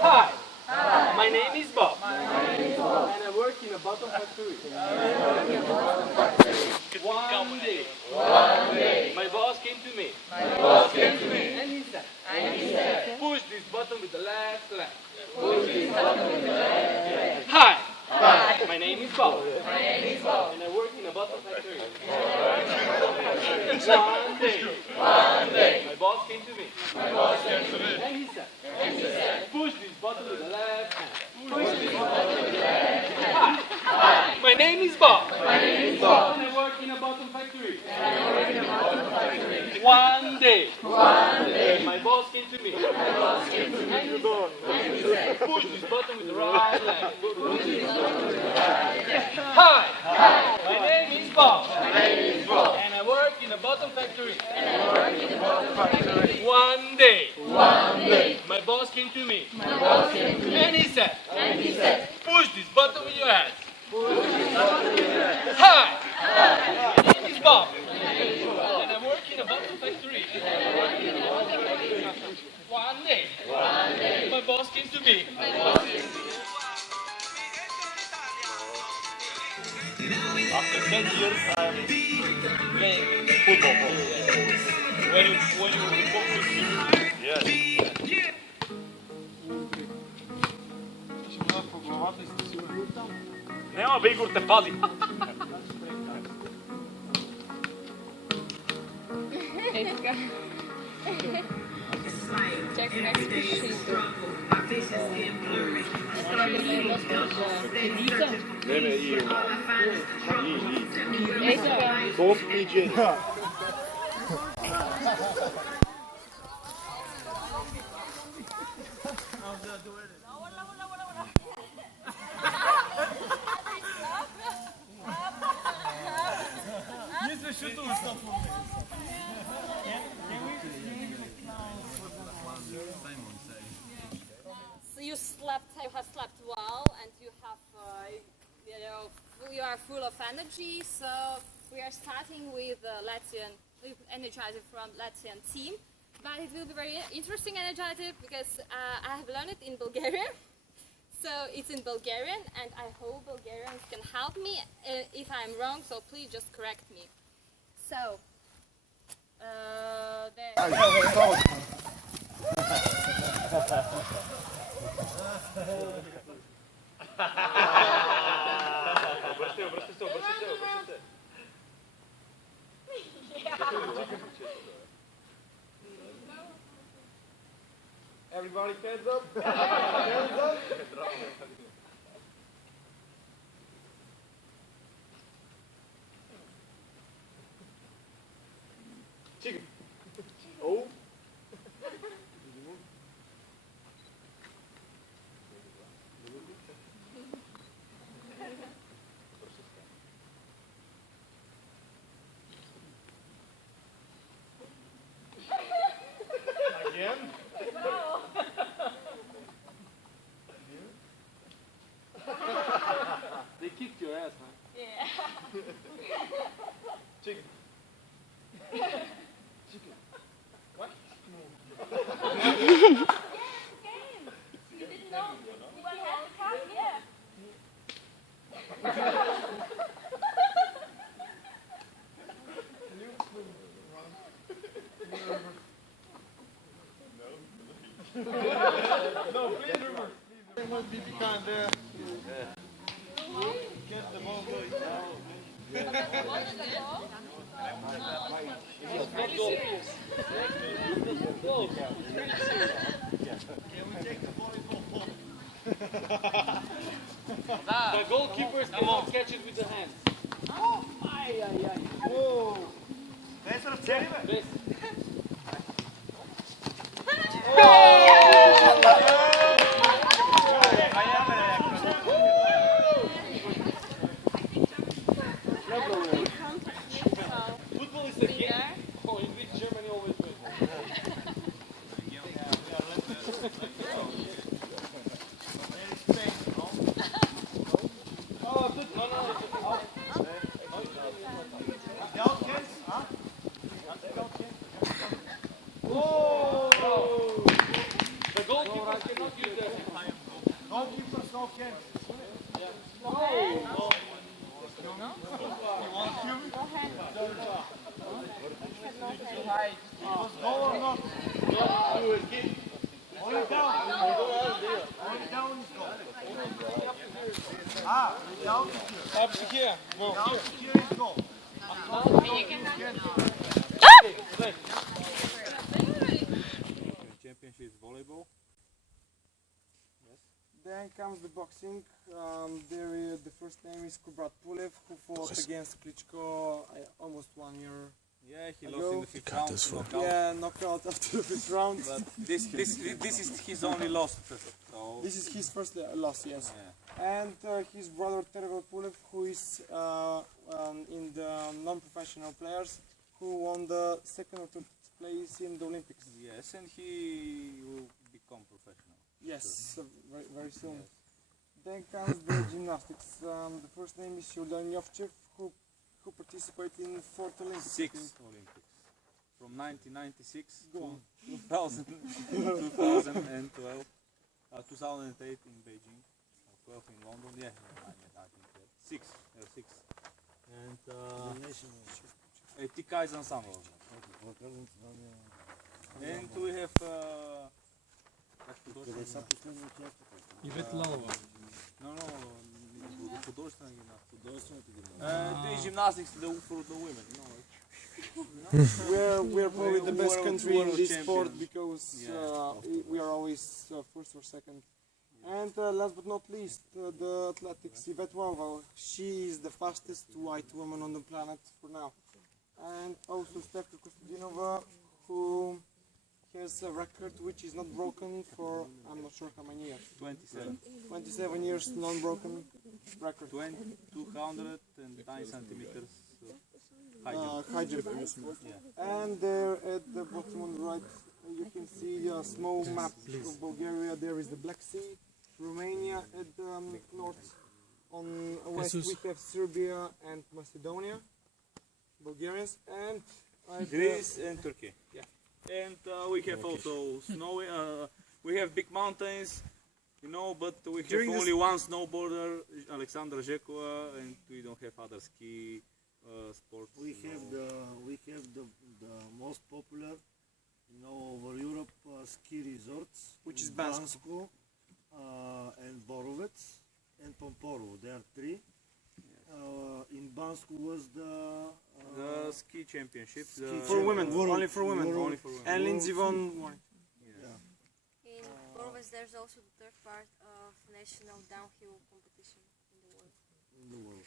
Hi. My name is Bob. And I work in a bottom factory. One day, my boss came to me. And he said, push this button with the left leg. Hi. My name is Bob. And I work in a bottom factory. One day, my boss came to me. And he said, push this button with the left hand. Hi. My name is Bob. And I work in a bottom factory. One day, my boss came to me. And he said, push this button with the right leg. Hi. My name is Bob. And I work in a bottom factory. One day, my boss came to me. And he said, push this button with your hands. Hi. My name is Bob. And I work in a bottom factory. One day, my boss came to me. After 10 years, I'm playing football. When you focus, yes. Nema Begur te pazi. Check next sheet. Ne, iyi. İyi. Top iyice. So you have slept well, and you have, you are full of energy. So we are starting with Latvian energizer from Latvian team, but it will be very interesting energetic because I have learned it in Bulgarian. So it's in Bulgarian, and I hope Bulgarians can help me. If I'm wrong, so please just correct me. So. Everybody hands up. Hands up. Chicken. Oh. Again? They kicked your ass, man. Yeah. Chicken. Chicken. What? Game. You didn't know. You had the card, yeah. No, please remember. Please must be behind there. Get the ball going. What is the goal? It's very serious. Can we take the volleyball ball? The goalkeepers cannot catch it with the hands. Whoa! This. Football is a game. Oh, in which Germany always wins. Was goal or not? Only down. Only down is goal. Down to here. Up to here. Go. Down to here is goal. Championship is volleyball. Then comes the boxing. The first name is Kubrat Pulev, who fought against Klitschko almost 1 year. Yeah, he Ago. lost in the fifth round. Knockout. Yeah, knockout after the fifth round. But this is his only loss. So This is his first loss, yes. yeah. And his brother Tervel Pulev, who is in the non-professional players, who won the second or third place in the Olympics. Yes, and he will become professional. Yes, very, very soon. Then comes the gymnastics. The first name is Yulian Yovchev, who participated in 4th Olympics. Six Olympics. From 1996 Go to on. 2012, 2008 in Beijing, 12 in London. Yeah, I think six. And Tikai's ensemble. And we have no, художественная гимнастика. The gymnastics for the women, you know. We're probably the best country in this sport champions. because we are always first or second. And last but not least, the athletics, Yvette Warval. She is the fastest white woman on the planet for now. And also Stefka Kostadinova, who has a record which is not broken for I'm not sure how many years. 27. 27 years non-broken record. 209 centimeters high High jump. And there at the bottom on the right, you can see a small map of Bulgaria. There is the Black Sea, Romania at the north. On west we have Serbia and Macedonia, Bulgarians, and Greece and Turkey. Yeah. And we have also snowy. We have big mountains, you know, but we have During only one snowboarder, Alexandra Zhekova, and we don't have other ski sports. We have the most popular, you know, over Europe ski resorts, Which is Bansko, and Borovec and Pomporovo. There are three. In Bansko was the ski championship. for women, only for women. Only for women. And Lindsey won one. In Borovets, there's also the third part of national downhill competition in the world.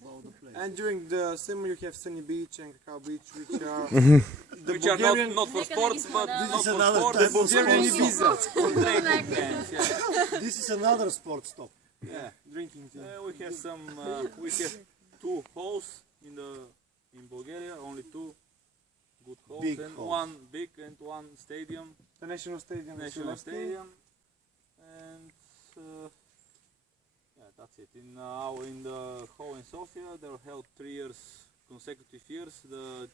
About the place. And during the summer you have Sunny Beach and Cacao Beach, which are the Which are Bulgarian, not for sports, but This not is for another sports. type of Bulgarian Ibiza. For drinking games, yeah. This is another sport stop. Yeah. Drinking too. We have some. We have 2 halls in Bulgaria. Only 2 good halls, Big and halls. one big and one stadium, The National Stadium. national stadium, and yeah, that's it. In the hall in Sofia, they were held 3 years, consecutive years, the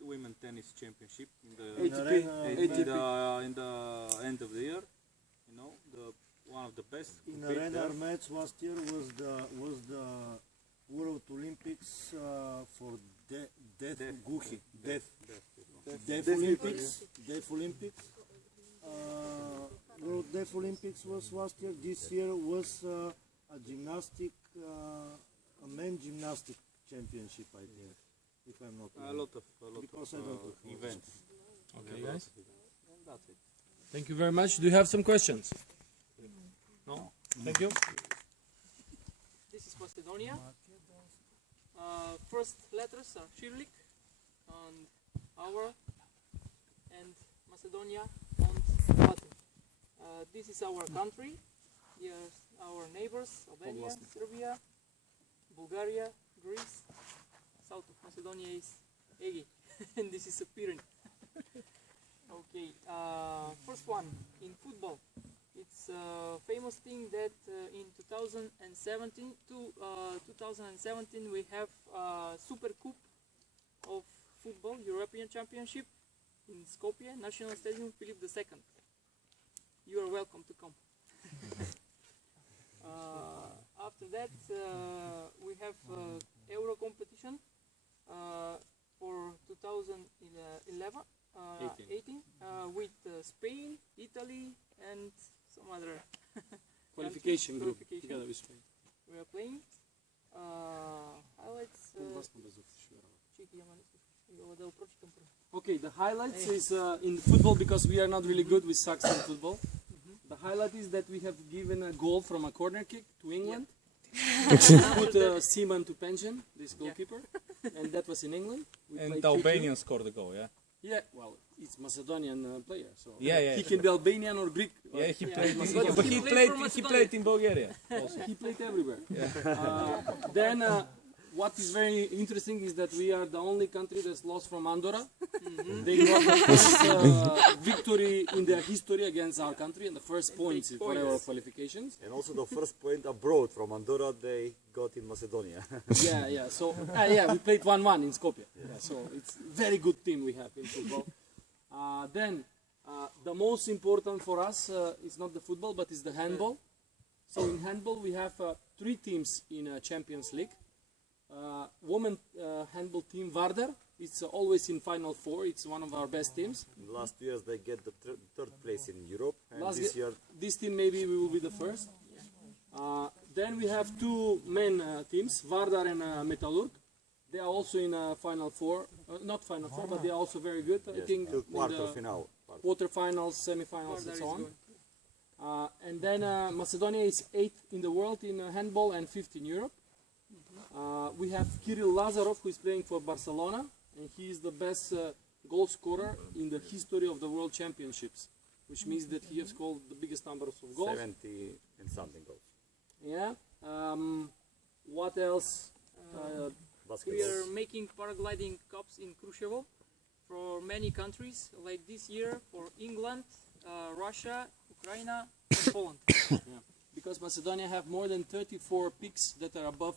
women tennis championship in the ATP. in the end of the year. You know, one of the best. In compete Arena there. Armets last year was the World Olympics for deaf Guhi. Deaf Olympics. Deaf Olympics. World Deaf Olympics was last year. This year was a gymnastic, a men gymnastic championship, I think, if I'm not A wrong. lot of Because I don't know. events. Okay, Yeah, guys. lots of events. And that's it. Thank you very much. Do you have some questions? No? Thank you. This is Macedonia. First letters are Cyrillic and our and Macedonia on Latin. This is our country. Here's our neighbors: Albania, Serbia, Bulgaria, Greece. South of Macedonia is Ege, and this is Pirin. Okay, first one in football. It's a famous thing that in 2017 we have Super Cup of football, European Championship in Skopje, National Stadium, Philip II. You are welcome to come. After that we have Euro competition. 11, 18 with Spain, Italy, and some other Qualification group Qualification. together with Spain. we are playing. Highlights. Okay, the highlights is in football, because we are not really good with soccer and football. The highlight is that we have given a goal from a corner kick to England. Put Seaman to pension, this goalkeeper, and that was in England. We And played the 3-2. Albanian scored the goal, yeah? Yeah, well, it's Macedonian player, so Yeah. he can be Albanian or Greek. Yeah, he But played, Macedonia. but He he played for played Macedonia. in Bulgaria also. He played everywhere. Then what is very interesting is that we are the only country that's lost from Andorra. They got the first victory in their history against our country, and the first points for our qualifications. And also the first point abroad from Andorra they got in Macedonia. Yeah. So we played 1-1 in Skopje. Yeah, so it's very good team we have in football. Then the most important for us is not the football, but is the handball. So in handball we have 3 teams in Champions League. Women handball team Vardar, it's always in Final Four. It's one of our best teams. In the last 2 years they get the third place in Europe, and This team maybe we will be the first. Then we have 2 men teams, Vardar and Metalurg. They are also in Final Four, not Final Four, but they are also very good. I think till in quarter the final. quarterfinals, semifinals, and so on. And then Macedonia is 8th in the world in handball and 5th in Europe. We have Kirill Lazarov, who is playing for Barcelona, and he is the best goal scorer in the history of the World Championships, which means that he has scored the biggest numbers of goals. 70 and something goals. Yeah. What else? We Basketball. are making paragliding cups in Krushevo for many countries, like this year for England, Russia, Ukraine, and Poland. Because Macedonia have more than 34 peaks that are above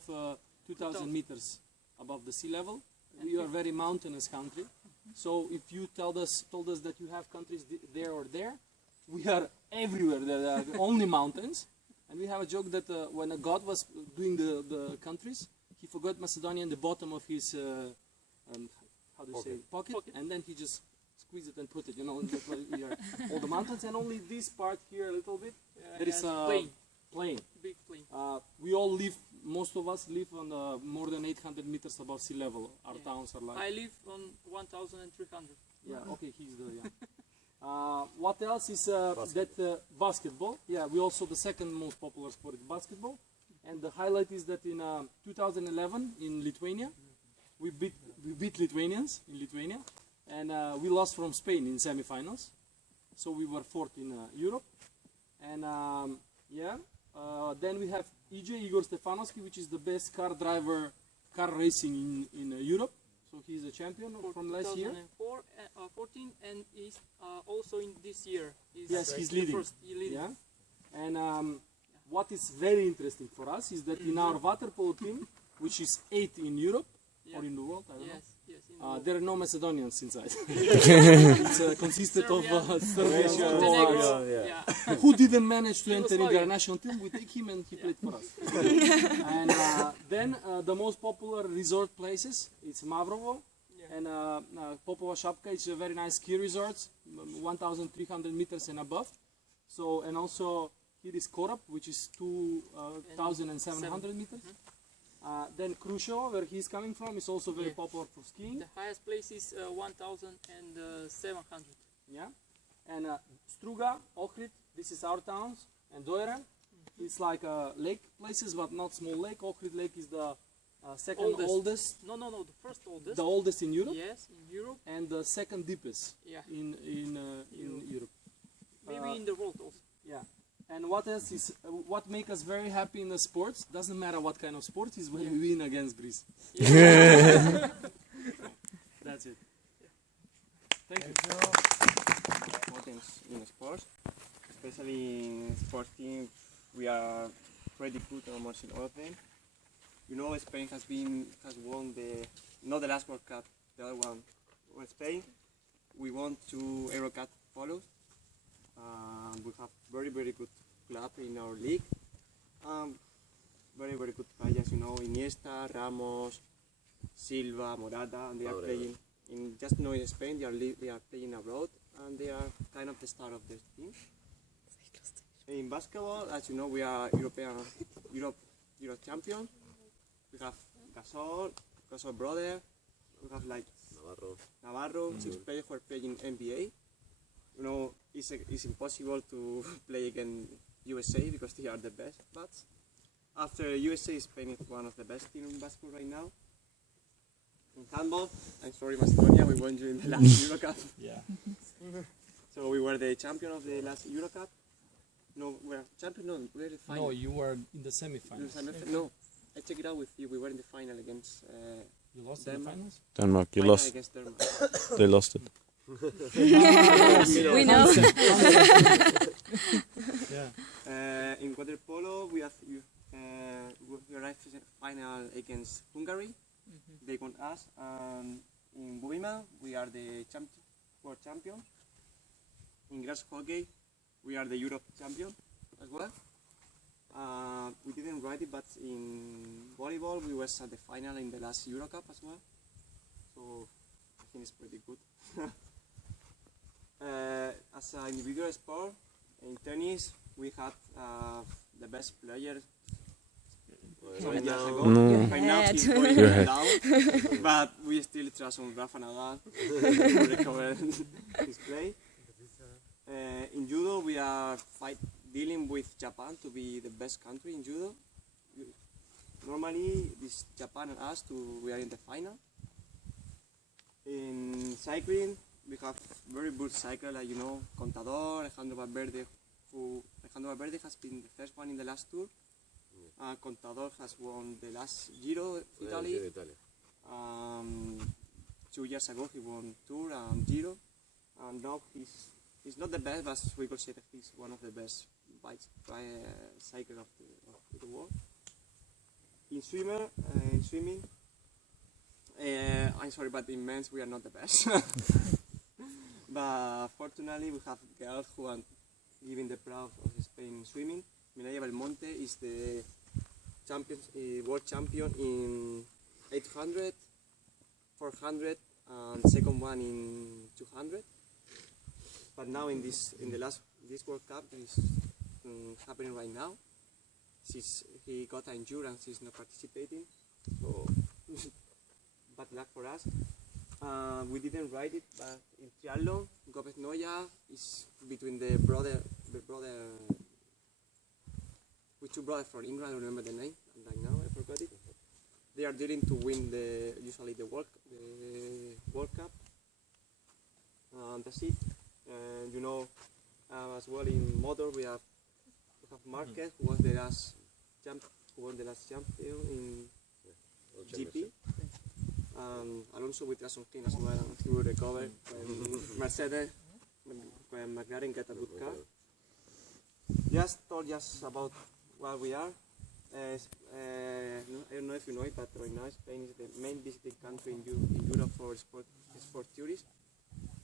2,000 meters above the sea level. We are a very mountainous country. So if you told us that you have countries there or there, we are everywhere. There are only mountains. And we have a joke that when a god was doing the countries, he forgot Macedonia in the bottom of his pocket, and then he just squeezed it and put it. That's why we are all the mountains, and only this part here a little bit. There is a plain. Big plane. We all live. Most of us live on more than 800 meters above sea level. Our towns are like. I live on 1,300. Yeah. Okay. He's the. Yeah. What else is basketball? Yeah, we also the second most popular sport is basketball, and the highlight is that in 2011 in Lithuania, we beat Lithuanians in Lithuania, and we lost from Spain in semifinals, so we were 4th in Europe, and then we have Igor Stefanovski, which is the best car racing in Europe. So he's a champion from last year. 14, and he's also in this year. He's leading. First, leading. Yeah. And what is very interesting for us is that in our water polo team, which is 8th in Europe or in the world, I don't know. Yes. There are no Macedonians inside. It's consisted of Serbians, Montenegro. Yeah. who didn't manage to enter in their Yugoslavia. national team. We take him and he played for us. And then the most popular resort places, it's Mavrovo and Popova Shapka. It's a very nice ski resort, 1,300 meters and above. So, and also here is Korab, which is 2,700 meters. Then Krushevo, where he's coming from, is also very popular for skiing. The highest place is 1,700. Yeah, and Struga, Ohrid, this is our towns, and Doiran. It's like lake places, but not small lake. Ohrid Lake is the second oldest. No, the first oldest. The oldest in Europe. Yes, in Europe. And the second deepest Yeah. in Europe. Maybe in the world also. Yeah. And what else is what makes us very happy in the sports? Doesn't matter what kind of sport is when we win against Greece. That's it. Thank you. Importance in sports, especially in sports teams, we are pretty good almost in all of them. Spain has won not the last World Cup, the other one. For Spain, we won 2 Euro Cup follows. We have very good club in our league. Very good players, Iniesta, Ramos, Silva, Morata, and they are playing in just know in Spain, they are playing abroad, and they are kind of the star of the team. In basketball, as you know, we are Europe champion. We have Gasol brother. We have like Navarro, 6 players who are playing NBA. You know, it's impossible to play against USA because they are the best. But after USA, Spain is one of the best teams in basketball right now. In handball, I'm sorry, Macedonia, we won during the last Euro Cup. Yeah. So we were the champion of the last Euro Cup. No, we were champion. No, we were the final. No, you were in the semi-finals. No, I checked it out with you. We were in the final against You lost in the Denmark. finals? Denmark, you Final lost. against Denmark. They lost it. We know. Yeah. In water polo, we arrived in the final against Hungary. They won us. In Buima, we are the world champion. In grass hockey, we are the Europe champion as well. We didn't write it, but in volleyball, we was at the final in the last Euro Cup as well. So I think it's pretty good. As an individual sport, in tennis, we had the best player 7 years ago. Right now he's going down, but we still trust on Rafa Nadal to recover his play. In judo, we are dealing with Japan to be the best country in judo. Normally, this Japan and us, we are in the final. In cycling, we have very good cyclists, like, you know, Contador, Alejandro Valverde has been the first one in the last tour. Contador has won the last Giro Italy. 2 years ago he won Tour and Giro, and now he's not the best, but we could say that he's one of the best cyclists of the world. In swimming, I'm sorry, but in men's we are not the best. But fortunately, we have girls who are giving the proud of Spain in swimming. Mireia Belmonte is the world champion in 800, 400, and second one in 200. But now in this World Cup that is happening right now, he got injured and he's not participating. So bad luck for us. We didn't write it, but in triathlon, Gomez Noya is between the two brothers from England. I don't remember the name right now. I forgot it. They are dealing to win usually the World Cup. That's it. And you know, as well in motor we have Marquez, who was the last champion in GP. Alonso with Aston Martin as well, and he will recover when Mercedes, when McLaren get a good car. Just about what we are. I don't know if you know it, but right now Spain is the main visiting country in Europe for sport tourists.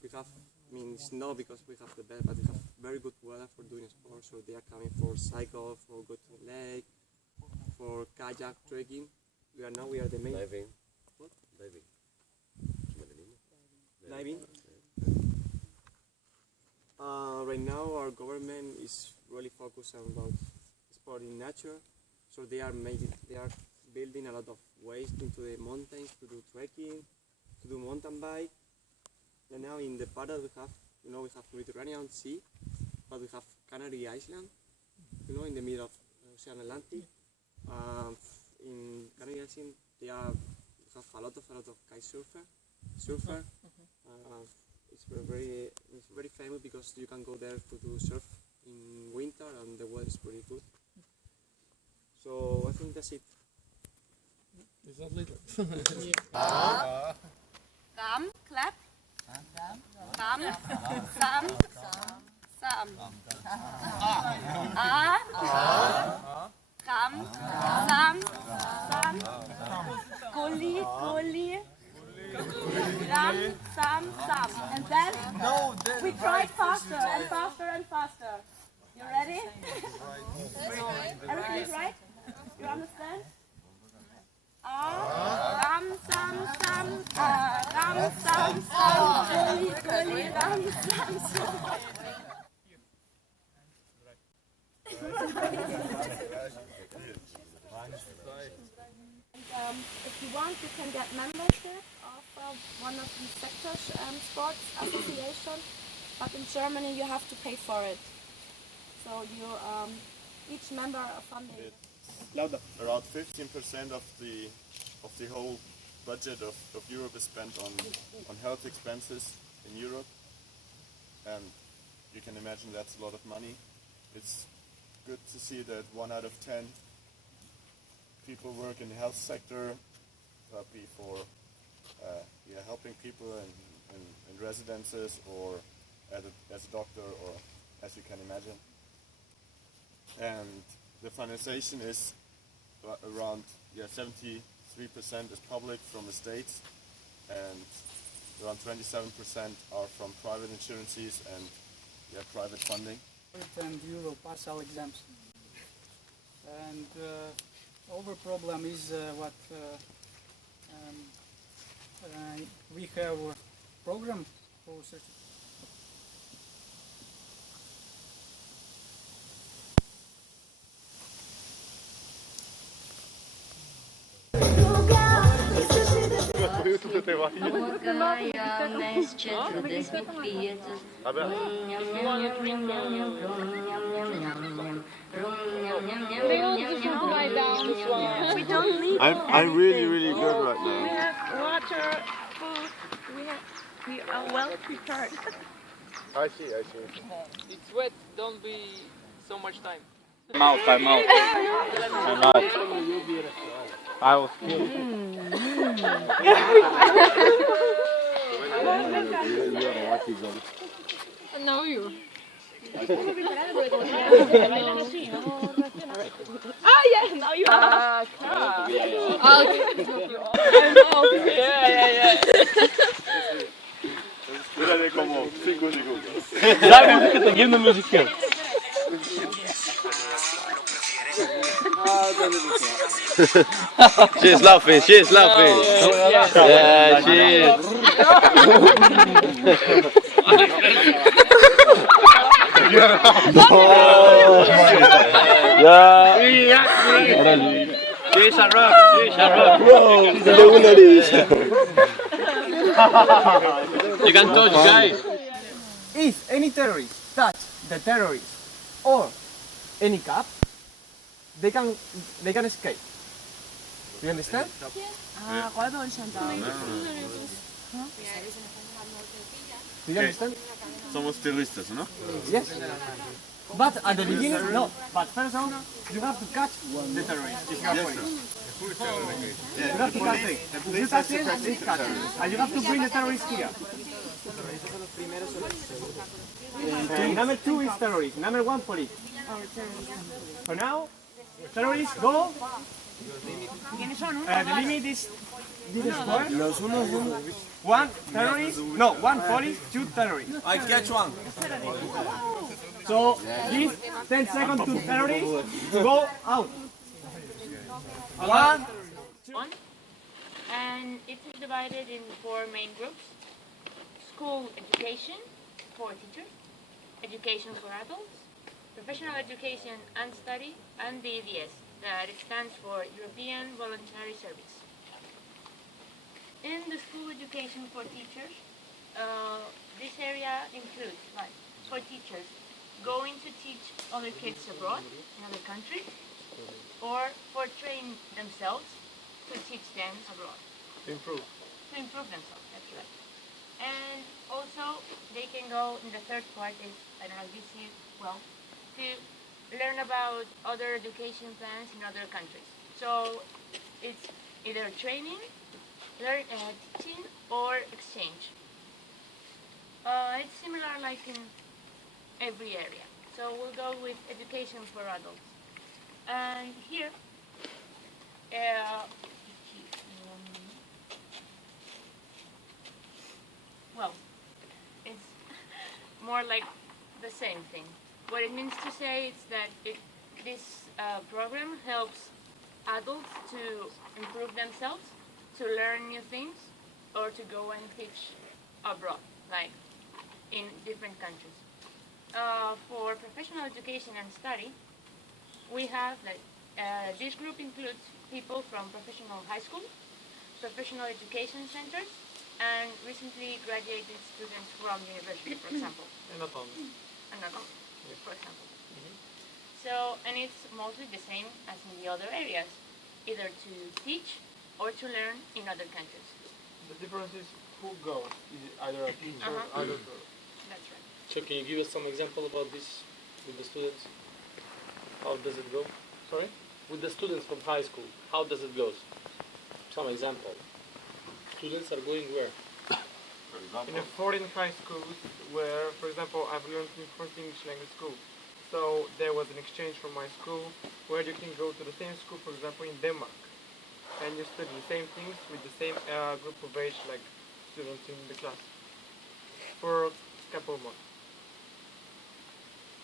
We have, it's not because we have the best, but we have very good weather for doing sports, so they are coming for cycle, for go to the lake, for kayak trekking. We are the main. Diving. What? Diving. Diving. Right now our government is really focused on about sport in nature, so they are building a lot of ways into the mountains to do trekking, to do mountain bike. And now in the part that we have Mediterranean Sea, but we have Canary Island, in the middle of Ocean Atlantic. In Canary Island, we have a lot of kite surfer. It's very famous because you can go there to do surf in winter, and the weather is pretty good. So I think that's it. Is that later? Ram, clap. Ram, Sam, Sam. Ram, Sam, Sam. Gulli. Ram, Sam, Sam. And then we try faster and faster and faster. You ready? Everything is right? You understand? Ram, Sam, Sam. Ram, If you want, you can get membership of one of the sector sports association, but in Germany you have to pay for it. So you each member funding. Around 15% of the whole budget of Europe is spent on health expenses in Europe, and you can imagine that's a lot of money. It's good to see that 1 out of 10 people work in the health sector, be for helping people in residences or as a doctor, or as you can imagine. And the financiation is around 73% is public from the states, and around 27% are from private insurances and private funding. And Euro partial exams. And our problem is what we have a program for certificate. I'm really good right now. We have water, food. We are well prepared. I see. It's wet, don't be so much time. I'm out. I was I know you. Yeah, now you are. Dale como 5 segundos. Dale música, give the music here. She's laughing. Yeah, cheers. Cheers and rock. You can touch, guys. If any terrorist touch the terrorist or any cap, they can escape. Do you understand? Do you understand? Somos terroristas, ¿no? Yes. But at the beginning, no. But first on, you have to catch the terrorist. If you are police. You have to catch it. If you catch it, they catch it. And you have to bring the terrorist here. Number 2 is terrorist. Number 1, police. So now, terrorists go. The limit is this square. One terrorist, no, one police, 2 terrorists. I catch one. So give 10 seconds to terrorists to go out. 1, 2. And it is divided in 4 main groups. School education for teachers, education for adults, professional education and study, and the EVS, that stands for European Voluntary Service. In the school education for teachers, this area includes, like, for teachers, going to teach other kids abroad in other countries, or for train themselves to teach them abroad. To improve. To improve themselves, that's right. And also, they can go in the third part is, I don't know if you see it well, to learn about other education plans in other countries. So it's either training, teaching, or exchange. It's similar like in every area. So we'll go with education for adults. And here, well, it's more like the same thing. What it means to say is that this program helps adults to improve themselves, to learn new things, or to go and teach abroad, like in different countries. For professional education and study, we have this group includes people from professional high school, professional education centers, and recently graduated students from university, for example. And not only. And not only, for example. So, and it's mostly the same as in the other areas, either to teach or to learn in other countries. The difference is who goes. Is it either a teacher or other? That's right. So can you give us some example about this with the students? How does it go? Sorry? With the students from high school, how does it go? Some example. Students are going where? In a foreign high school where, for example, I've learned in first English language school. So there was an exchange from my school where you can go to the same school, for example, in Denmark. And you study the same things with the same group of age, like students in the class, for a couple of months.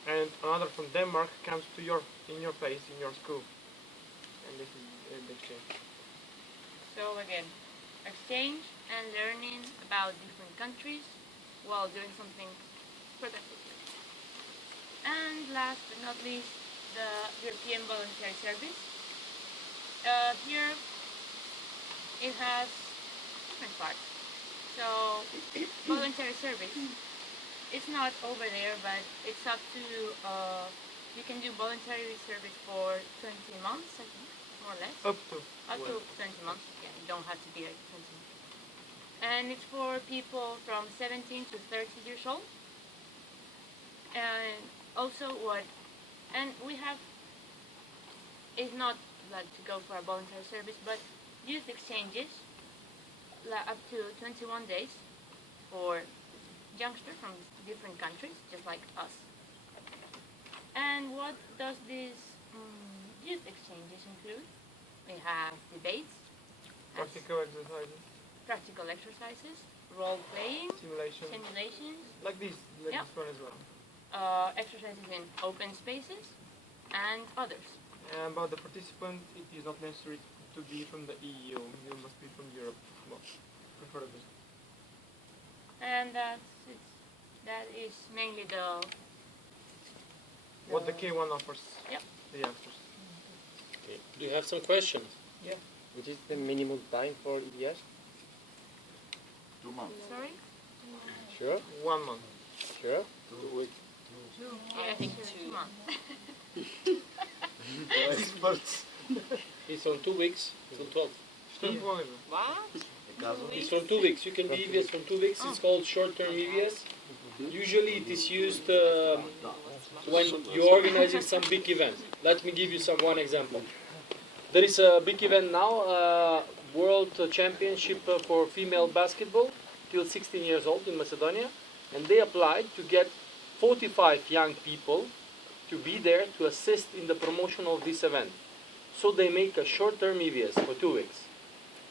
And another from Denmark comes to in your place, in your school. And this is the exchange. So again, exchange and learning about different countries while doing something productive. And last but not least, the European Voluntary Service. Here it has different parts. So voluntary service, it's not over there, but it's up to, you can do voluntary service for 20 months, I think, more or less. Up to 20 months, yeah, you don't have to be like 20 months. And it's for people from 17 to 30 years old. And also and we have, it's not like to go for a voluntary service, but youth exchanges up to 21 days for youngsters from different countries, just like us. And what does these youth exchanges include? We have debates, practical exercises, role-playing, simulations, like this one as well. Exercises in open spaces, and others. But the participant, it is not necessary to be from the EU. You must be from Europe, well, preferably. And that's it. That is mainly what the K1 offers the youngsters. Okay. Do you have some questions? Yeah. Which is the minimum time for EDS? 2 months. Sorry? Sure. 1 month. Sure. 2 weeks. I think 2 months. Experts. It's from 2 weeks to 12. What? It's from 2 weeks. You can be EVS from 2 weeks. It's called short-term EVS. Usually it is used when you're organizing some big event. Let me give you one example. There is a big event now, World Championship for female basketball till 16 years old in Macedonia, and they applied to get 45 young people to be there to assist in the promotion of this event. So they make a short-term EVS for 2 weeks.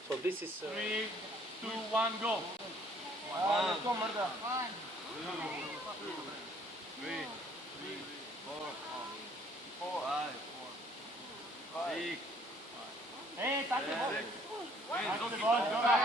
So this is... 3, 2, 1, go! 1, 2, 3, 4, 5, 6. Hey, touch the ball! Touch the ball, go back!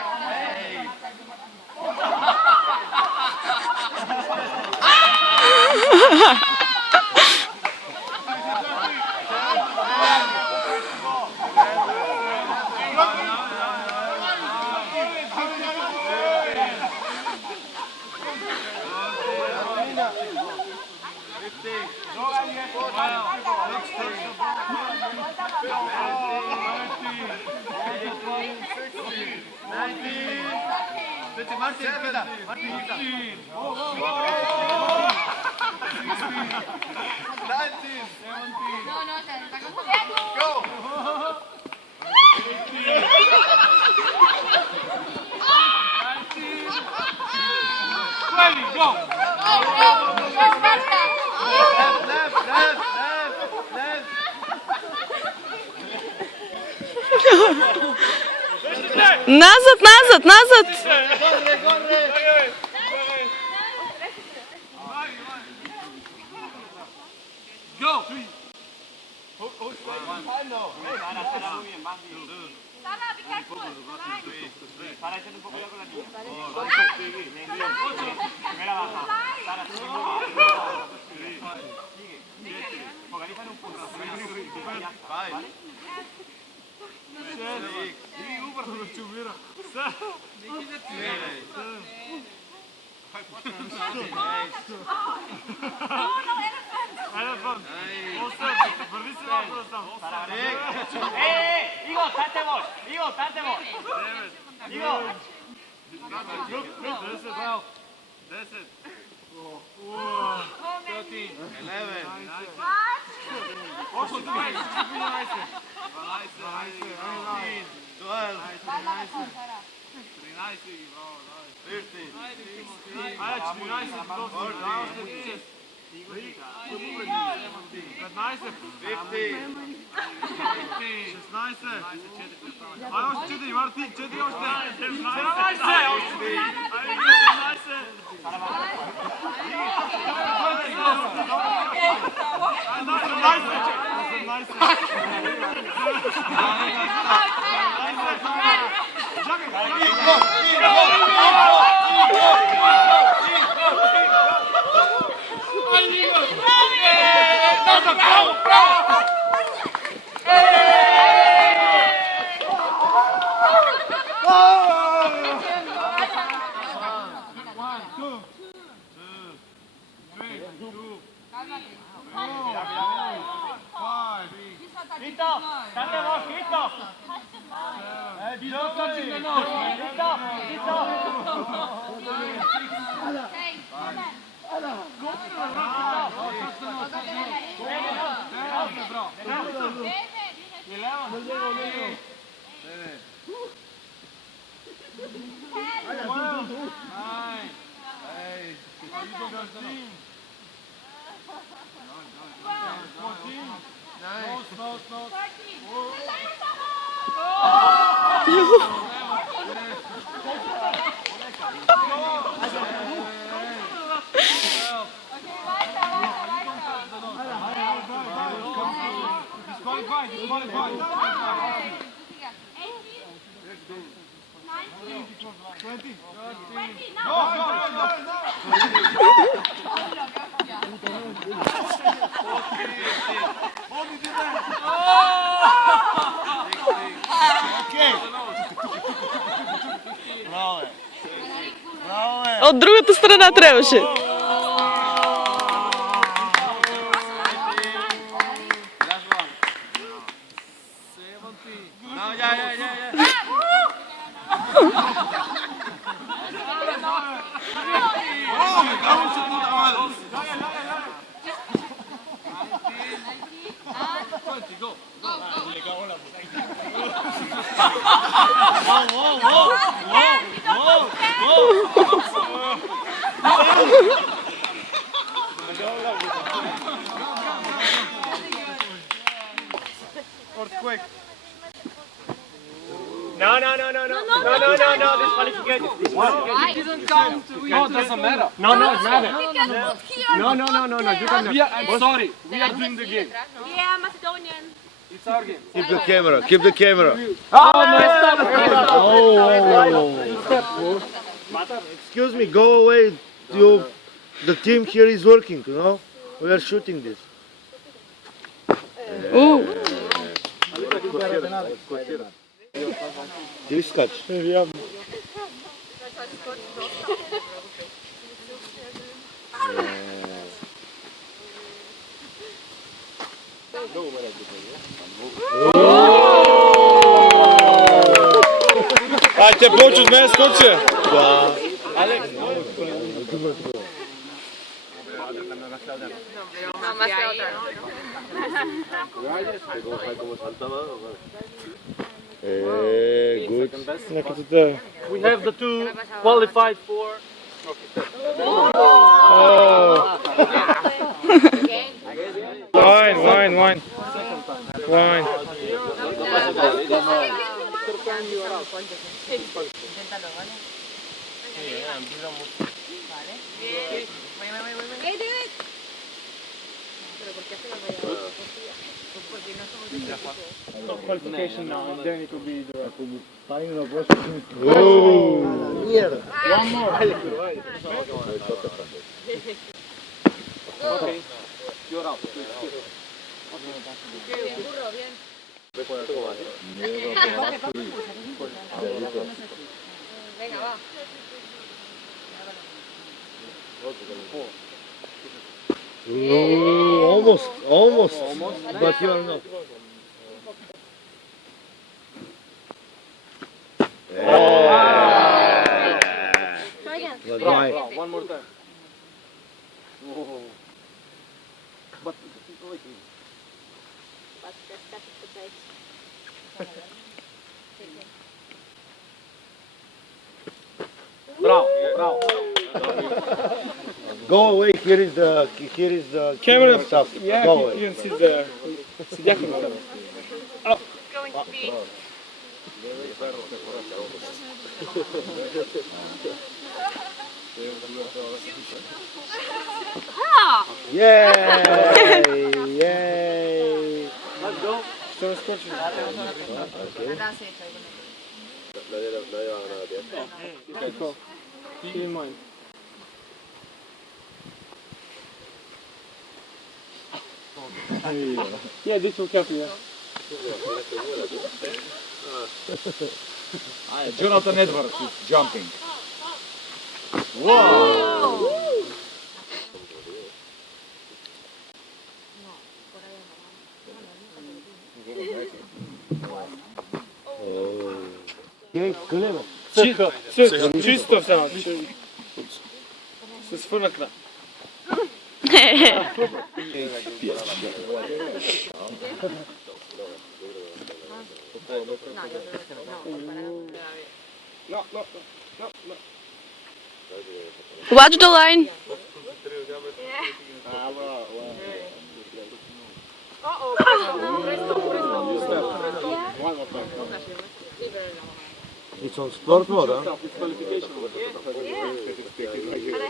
Назад, назад, назад! Go! Sara, échate un poco ya con la niña. Primera baja. Sara, sigue. Focaliza en un punto. ¿Vale? Igor, tante vos. Igor. 10. 13. 11. Also 12. От другата страна трябваше. Earthquake. No, disqualification. It doesn't count. No, it doesn't matter. No, it matters. No, you can. I'm sorry. We are doing the game. Yeah, Macedonian. It's our game. Keep the camera. Excuse me, go away. The team here is working, you know? We are shooting this. Ти скач. Ajte, poču z mene skoče. Good. We have the two qualified for. Wine. Qualification now, and then it will be the... Oh! One more. Okay, you're out. Venga, va. Almost, but you are not. Try again. Bravo, one more time. Oh. But wait. But that's the base. Bravo, bravo. Go away. Here is the Camera stuff. Yeah, Go you away. can sit there. Oh. Going to be Yay! Yay! Let's go. Okay, cool. Keep in mind. Yeah, this will help you. Jonathan Edwards is jumping. Wow! Чисто все. С фунакна. Watch the line. It's on sport mode, huh? But I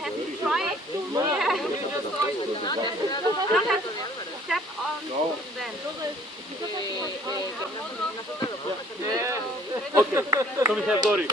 have to try it. Yeah. You just saw it. I don't have to step on them. Okay, so we have Dori.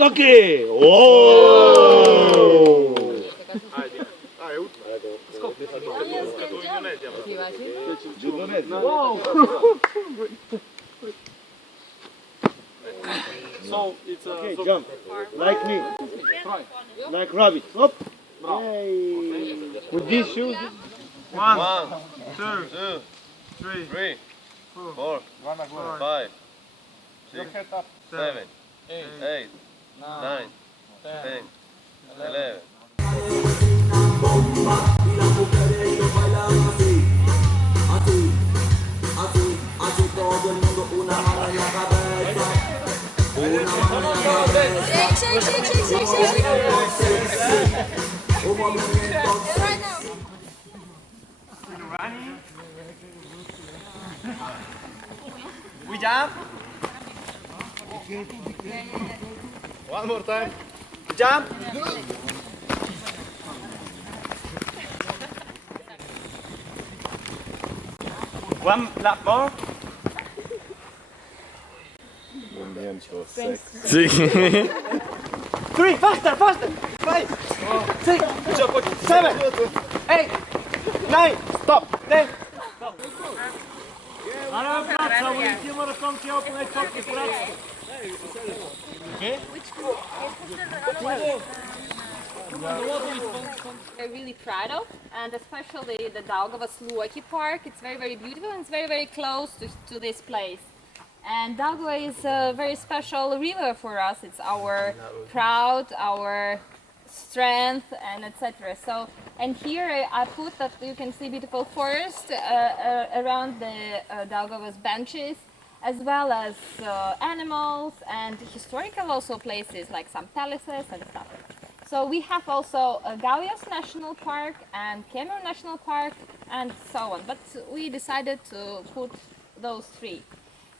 Okay! Oh! So it's Okay, so jump. Like me. try. Like rabbit. Hop! Yay! With these shoes? One, two, three, 4, 5, 6, 7, 8, 9, 10, 11. We jump. One more time. Jump. One lap more. Three, faster, faster. 5, 6, 7, 8, 9, stop. 10. We're really proud of, and especially the Daugavas Luoki Park. It's very, very beautiful, and it's very, very close to this place. And Daugava is a very special river for us. It's our proud, our strength, and etc. So, and here I put that you can see beautiful forest around the Daugavas benches, as well as animals and historical also places like some palaces and stuff. So we have also Gaujas National Park and Cameron National Park and so on. But we decided to put those three.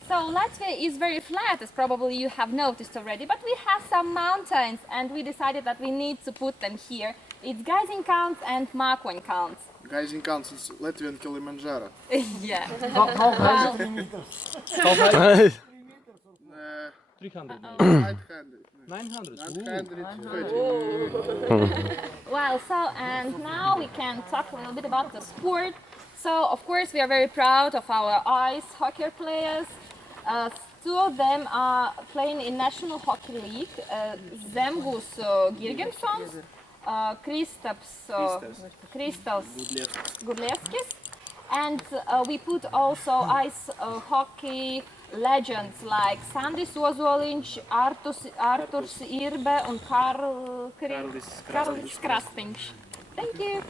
So Latvia is very flat, as probably you have noticed already, but we have some mountains and we decided that we need to put them here. It's Gaiziņkalns and Mākoņkalns. Gaiziņkalns is Latvian Kilimanjaro. Yeah. How high? How high? 300. 900. 900. Well, so and now we can talk a little bit about the sport. So of course we are very proud of our ice hockey players. Two of them are playing in National Hockey League. Zemgus Girgensons, Kristaps Gudlievskis, and we put also ice hockey legends like Sandis Ozoliņš, Arturs Irbe, and Karlis Krasniņš. Thank you.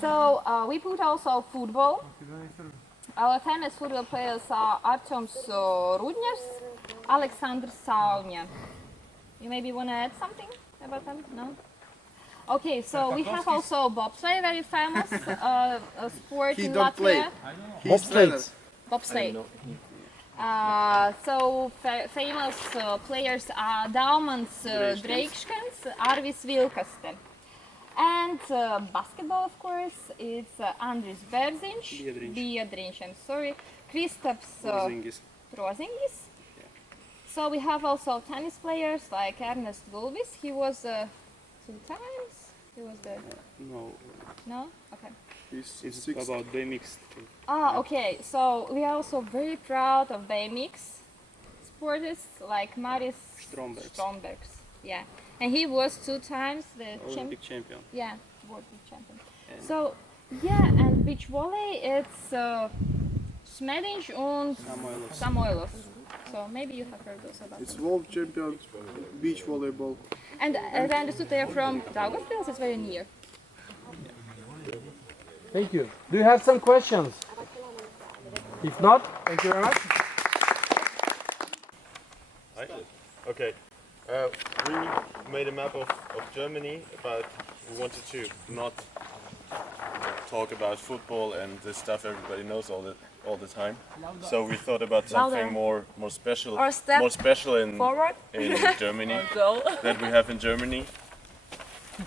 So we put also football. Our famous football players are Artyoms Rudņevs, Aleksandrs Saulņa. You maybe want to add something about them? No? Okay, so we have also bobsleigh, very famous sport in Latvia. Bobsleigh. So famous players are Daumans Dreikškens, Arvis Vilkaste. And basketball, of course, it's Andris Biedriņš, I'm sorry, Kristaps Prozingis. So we have also tennis players like Ernest Gulbis. He was 2 times. He was the. No. No? Okay. It's about BMX. Ah, okay. So we are also very proud of BMX sportists like Maris Strombergs. Yeah. And he was 2 times the Olympic champion. Yeah, world champion. So, yeah, and beach volley, it's Smediņš and Samoilos. So maybe you have heard also about It's world champion beach volleyball. And as I understood, they are from Daugavpils, it's very near. Thank you. Do you have some questions? If not, thank you very much. Okay. We made a map of Germany, but we wanted to not talk about football and the stuff everybody knows all the time. So we thought about something more special, in Germany that we have in Germany.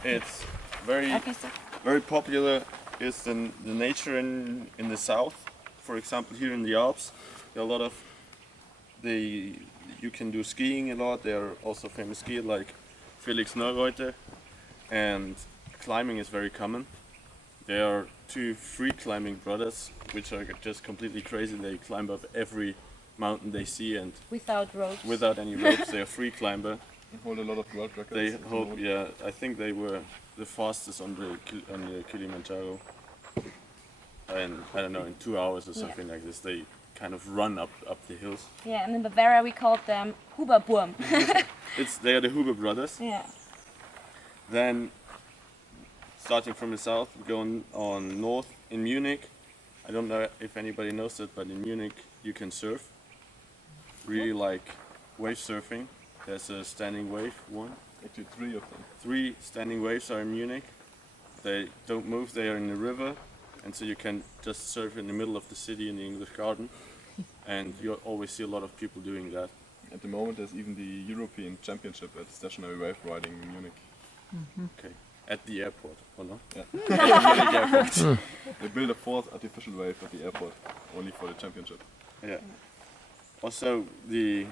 It's very popular. Is the nature in the south. For example, here in the Alps, there are a lot of you can do skiing a lot. There are also famous skiers like Felix Neureuter, and climbing is very common. There are 2 free climbing brothers, which are just completely crazy. They climb up every mountain they see and without ropes. Without any ropes, they are free climber. They hold a lot of world records. They hold, yeah. I think they were the fastest on the Kilimanjaro, and I don't know, in 2 hours or something like this. They kind of run up the hills. Yeah, and in Bavaria we called them Huberburm. They are the Huber brothers. Yeah. Then, starting from the south, we go on north in Munich. I don't know if anybody knows that, but in Munich you can surf. Really like wave surfing. There's a standing wave one. Actually 3 of them. 3 standing waves are in Munich. They don't move, they are in the river. And so you can just surf in the middle of the city in the English Garden. And you always see a lot of people doing that. At the moment there's even the European Championship at stationary wave riding in Munich. Okay. At the airport, or not? Yeah. Munich airport. They built a 4th artificial wave at the airport, only for the championship. Yeah. Also the...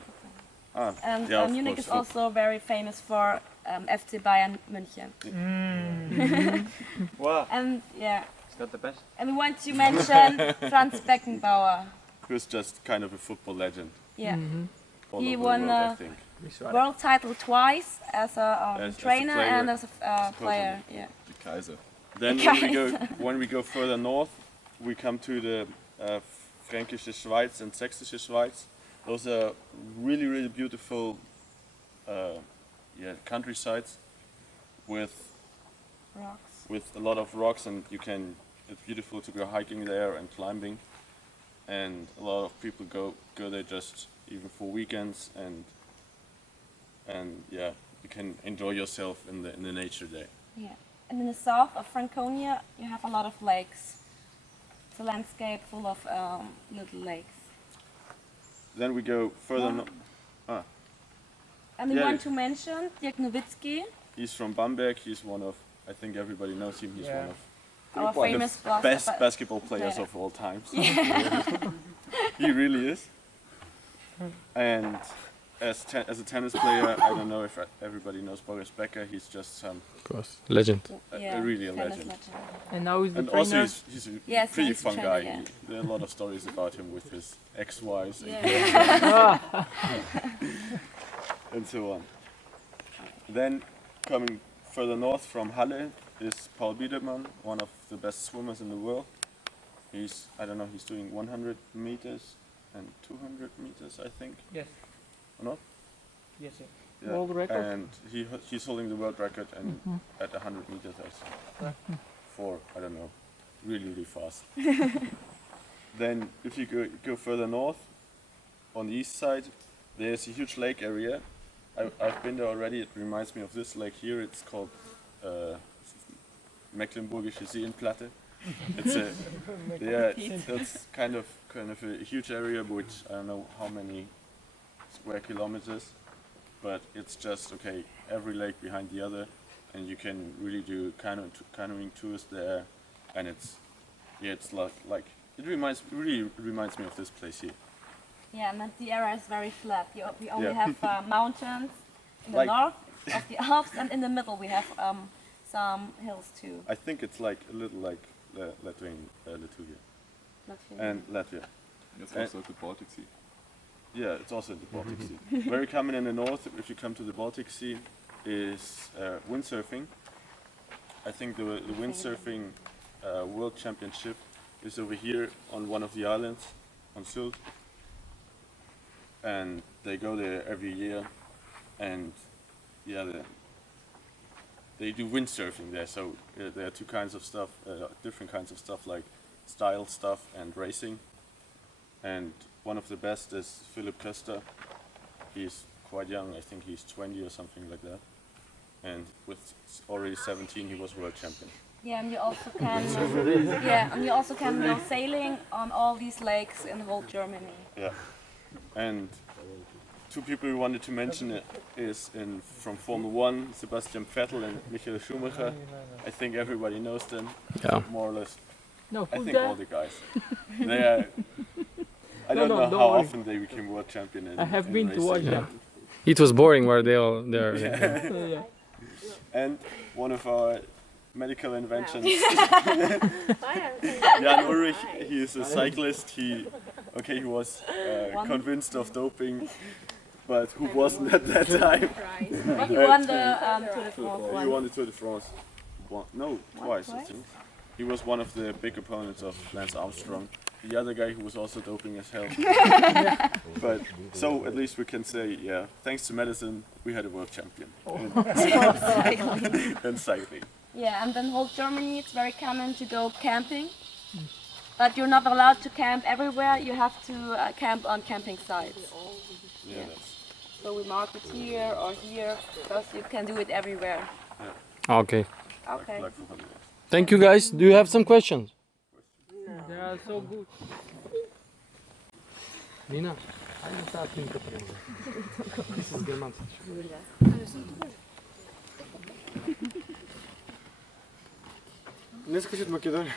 And yeah, Munich course. is also very famous for FC Bayern München. Wow. And yeah. It's not the best. And we want to mention Franz Beckenbauer. Who's just kind of a football legend. Yeah. All He over the won world, I think. world title twice as a trainer player, and as a player. Yeah. The Kaiser. Then when we go further north, we come to the Fränkische Schweiz and Sächsische Schweiz. Those are really beautiful countrysides with a lot of rocks, and it's beautiful to go hiking there and climbing, and a lot of people go there just even for weekends, and yeah, you can enjoy yourself in the nature there. Yeah. And in the south of Franconia, you have a lot of lakes. It's a landscape full of little lakes. Then we go further. And we want to mention Dirk Nowitzki. He's from Bamberg. He's one of, I think everybody knows him. He's one of our famous the best basketball players of all times. He really is. And as a tennis player, I don't know if everybody knows Boris Becker. He's just some legend. Really a legend. And now he's the and trainer. Also he's a pretty fun guy. There are a lot of stories about him with his ex-wives and so on. Then coming further north from Halle is Paul Biedermann, one of the best swimmers in the world. He's, I don't know, he's doing 100 meters and 200 meters, I think. Yes. Or not? Yes, sir. Yeah. World record. And he's holding the world record and at 100 meters also. For, I don't know, really fast. Then if you go further north, on the east side, there's a huge lake area. I've been there already. It reminds me of this lake here. It's called Mecklenburgische Seenplatte. It's it's kind of a huge area, which I don't know how many square kilometers, but it's just every lake behind the other, and you can really do canoeing tours there, and it's like it really reminds me of this place here. Yeah, and the area is very flat. We only have mountains in the north of the Alps, and in the middle we have some hills too. I think it's like a little like Latvia and Latvia. It's also the Baltic Sea. Yeah, it's also the Baltic Sea. Very common in the north, if you come to the Baltic Sea, is windsurfing. I think the windsurfing world championship is over here on one of the islands, on Sylt. And they go there every year, and they do windsurfing there. So there are two kinds of stuff, different kinds of stuff, like style stuff and racing. And one of the best is Philip Köster. He's quite young. I think he's 20 or something like that. And with already 17, he was world champion. Yeah, and you also can go sailing on all these lakes in whole Germany. Yeah. And two people we wanted to mention is from Formula 1, Sebastian Vettel and Michael Schumacher. I think everybody knows them, more or less. No, I think all the guys. They are, I don't know how often they became world champion in I have been racing. to watch them. It was boring where they all there. And one of our medical inventions, Jan Ulrich. He is a cyclist. He was convinced of doping, but who wasn't at that time. But he won the Tour de France. He won the Tour de France. Twice, I think. He was one of the big opponents of Lance Armstrong. The other guy who was also doping as hell. But so at least we can say, thanks to medicine, we had a world champion in cycling. Yeah, and then whole Germany, it's very common to go camping. But you're not allowed to camp everywhere. You have to camp on camping sites. Yeah. So we mark it here or here, because you can do it everywhere. Okay. Okay. Thank you guys. Do you have some questions? They are so good. Nina, ajde sad snimka prema. This is German. Не искаш от Македония.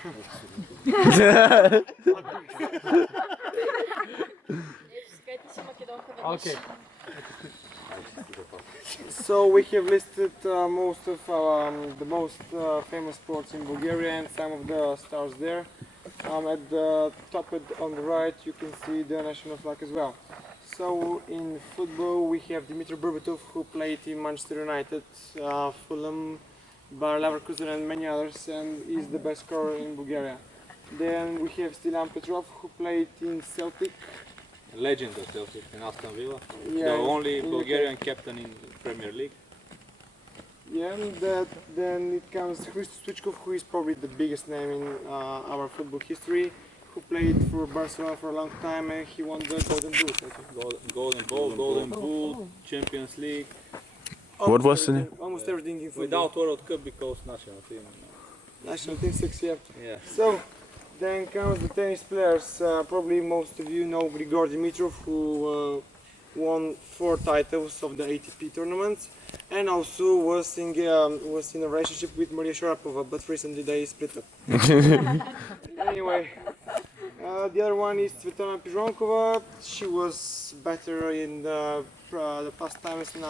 Okay. So we have listed most of the most famous sports in Bulgaria and some of the stars there. At the top on the right you can see the national flag as well. So in football we have Dimitar Berbatov, who played in Manchester United, Fulham, Bayer Leverkusen and many others, and is the best scorer in Bulgaria. Then we have Stilan Petrov, who played in Celtic. Legend of Celtic in Aston Villa. Yeah, the only Bulgarian captain in Premier League. Yeah, and then it comes Hristo Stoichkov, who is probably the biggest name in our football history, who played for Barcelona for a long time, and he won the Golden Boot. Golden Ball, Golden Boot, Champions League. What was the name? Almost everything in football. Without World Cup because national team. National team 6, yeah. Yeah. So, then comes the tennis players. Probably most of you know Grigor Dimitrov, who won 4 titles of the ATP tournaments, and also was in a relationship with Maria Sharapova, but recently they split up. Anyway, the other one is Svetlana Pizhonkova. She was better in the past times now.